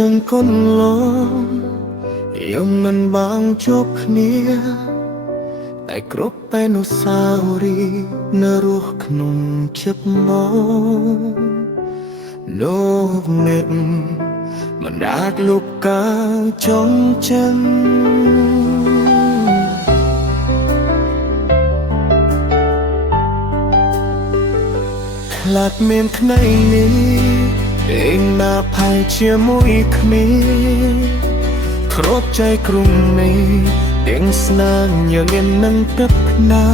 នឹងកូនឡងយើងមិនបានជួបគ្នាតែគ្រប់តែនុស្សាវរីយ៍នៅរស់ក្នុងចិត្តមកលោកអ្នកមិនអាចលុបការចងចាំខ្លាចមានថ្ងៃនេះเองណាផែជាមួយគ្មានគ្រប់ใจกรุงនេះទាំងស្នាមយើងនឹងទឹកណា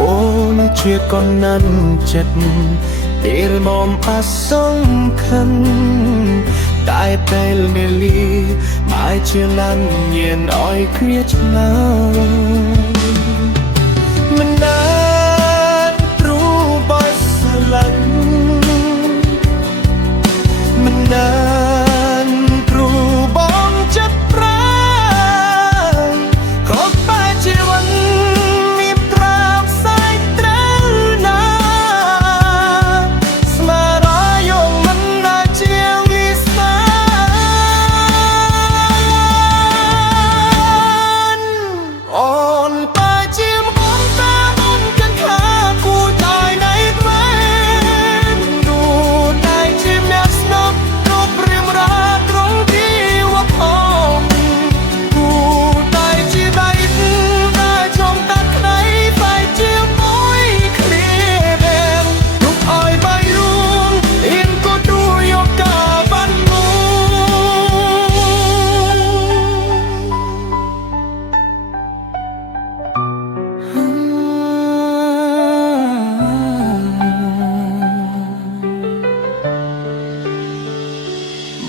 អូនជាកូនណាន់ចិត្តពេលមកអសង្ខានតែពេលមេលីមកជាឡានញៀនអោយគ្រាឆ្លាមិនណានទ្រូបោះស្លាប់មិនណានគ្រូបងចិត្តប្រាក៏បែរជាวันមានត្រាបផ្សាយត្រូវណាស្មារតីយងមិនណាជាវិសានអូនបែរជាមកតាអូនកាន់ខាគូតើយនៃក្មេងดูតែជាអ្នកស្នប់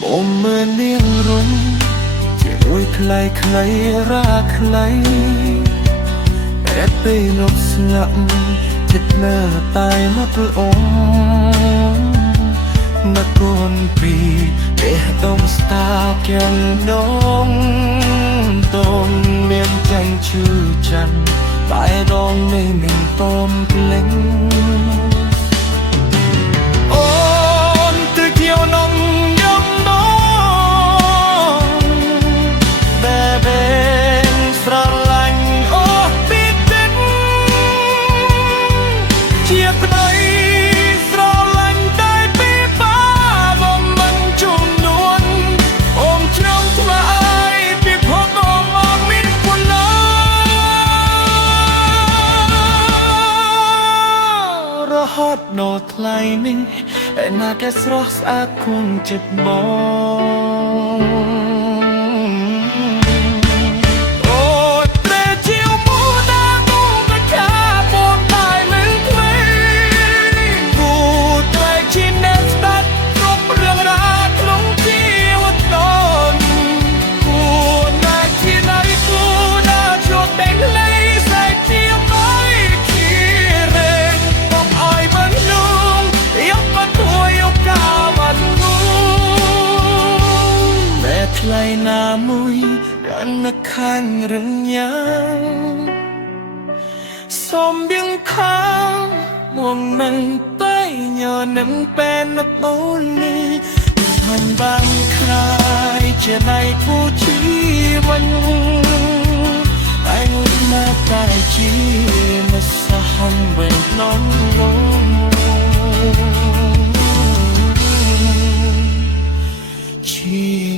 บ่เหมือนเลี้ยงรุ้งជាមួយខ្លីខ្លីរាខ្លីតែពេលនប់ស្ងាត់ចិត្តនៅតែមកអូនមកកូនពីពេលដំស្តាទាំងនងតងមានចាញ់ឈឺចាន់តែដងនេះមានតមភ្លេងអូនទៅជានងហត់ដល់ថ្លៃនេះឯណាតែស្រស់ស្អាតគង់ចិត្តបងអូតែជាមូដាងងកថាបងតែមិនថ្មីគូតែជាអ្នកស្ដាប់គ្រប់រឿងរ៉ាវក្នុងជីវិតតនគូណាជាណៃគូណាជួបតែលេតែជាបាយថ្លៃណាមួយដល់នៅខាងរឿងយ៉ាងសូមបៀងខាងមកនឹងតែញនឹងពេលនៅបូននេះមិនបានខ្លាយជាដៃពូជីវិញតែមួយមកតែជាមិនសហងវិញនងជា